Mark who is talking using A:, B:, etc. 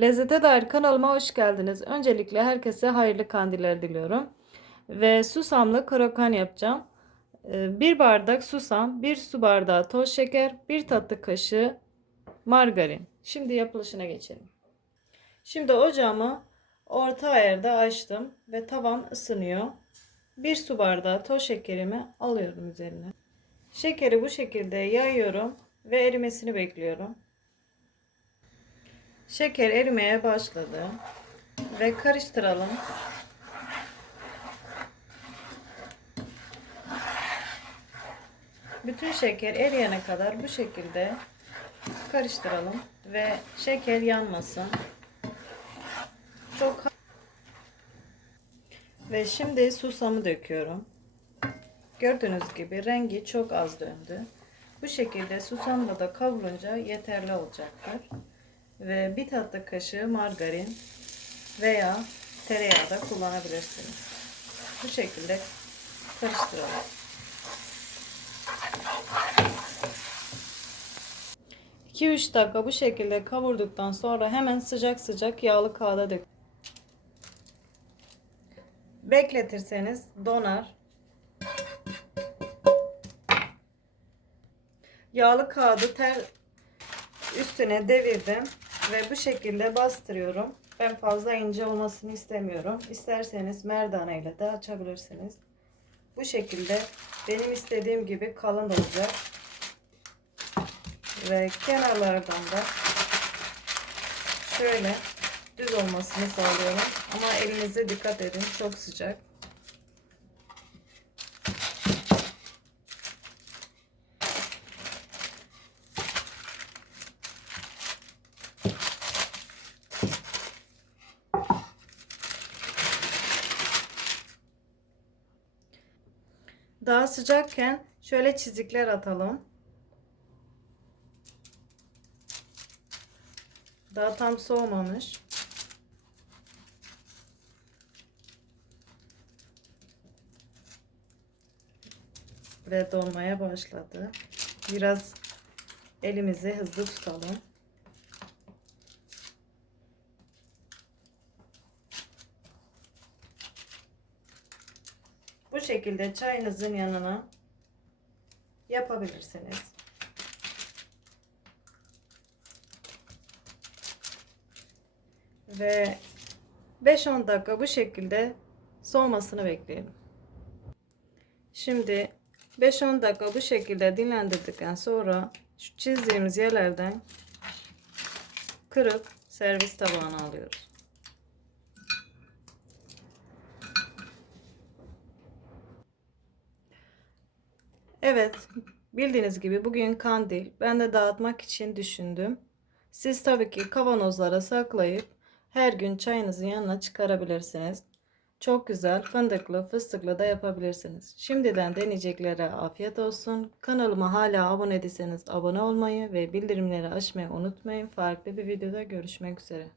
A: Lezzete dair kanalıma hoş geldiniz. Öncelikle herkese hayırlı kandiller diliyorum. Ve susamlı krokan yapacağım. Ee, Bir bardak susam, bir su bardağı toz şeker, bir tatlı kaşığı margarin. Şimdi yapılışına geçelim. Şimdi ocağımı orta ayarda açtım ve tavam ısınıyor. Bir su bardağı toz şekerimi alıyorum üzerine. Şekeri bu şekilde yayıyorum ve erimesini bekliyorum. Şeker erimeye başladı. Ve karıştıralım. Bütün şeker eriyene kadar bu şekilde karıştıralım ve şeker yanmasın. Çok ve şimdi susamı döküyorum. Gördüğünüz gibi rengi çok az döndü. Bu şekilde susamla da kavrulunca yeterli olacaktır ve bir tatlı kaşığı margarin veya tereyağı da kullanabilirsiniz. Bu şekilde karıştıralım. İki üç dakika bu şekilde kavurduktan sonra hemen sıcak sıcak yağlı kağıda dök. Bekletirseniz donar. Yağlı kağıdı ter üstüne devirdim ve bu şekilde bastırıyorum. Ben fazla ince olmasını istemiyorum. İsterseniz merdane ile de açabilirsiniz. Bu şekilde benim istediğim gibi kalın olacak. Ve kenarlardan da şöyle düz olmasını sağlıyorum. Ama elinize dikkat edin. Çok sıcak. Daha sıcakken şöyle çizikler atalım. Daha tam soğumamış. Ve donmaya başladı. Biraz elimizi hızlı tutalım. Bu şekilde çayınızın yanına yapabilirsiniz. Ve 5-10 dakika bu şekilde soğumasını bekleyelim. Şimdi 5-10 dakika bu şekilde dinlendirdikten sonra şu çizdiğimiz yerlerden kırıp servis tabağına alıyoruz. Evet, bildiğiniz gibi bugün kandil. Ben de dağıtmak için düşündüm. Siz tabii ki kavanozlara saklayıp her gün çayınızın yanına çıkarabilirsiniz. Çok güzel fındıklı, fıstıklı da yapabilirsiniz. Şimdiden deneyeceklere afiyet olsun. Kanalıma hala abone değilseniz abone olmayı ve bildirimleri açmayı unutmayın. Farklı bir videoda görüşmek üzere.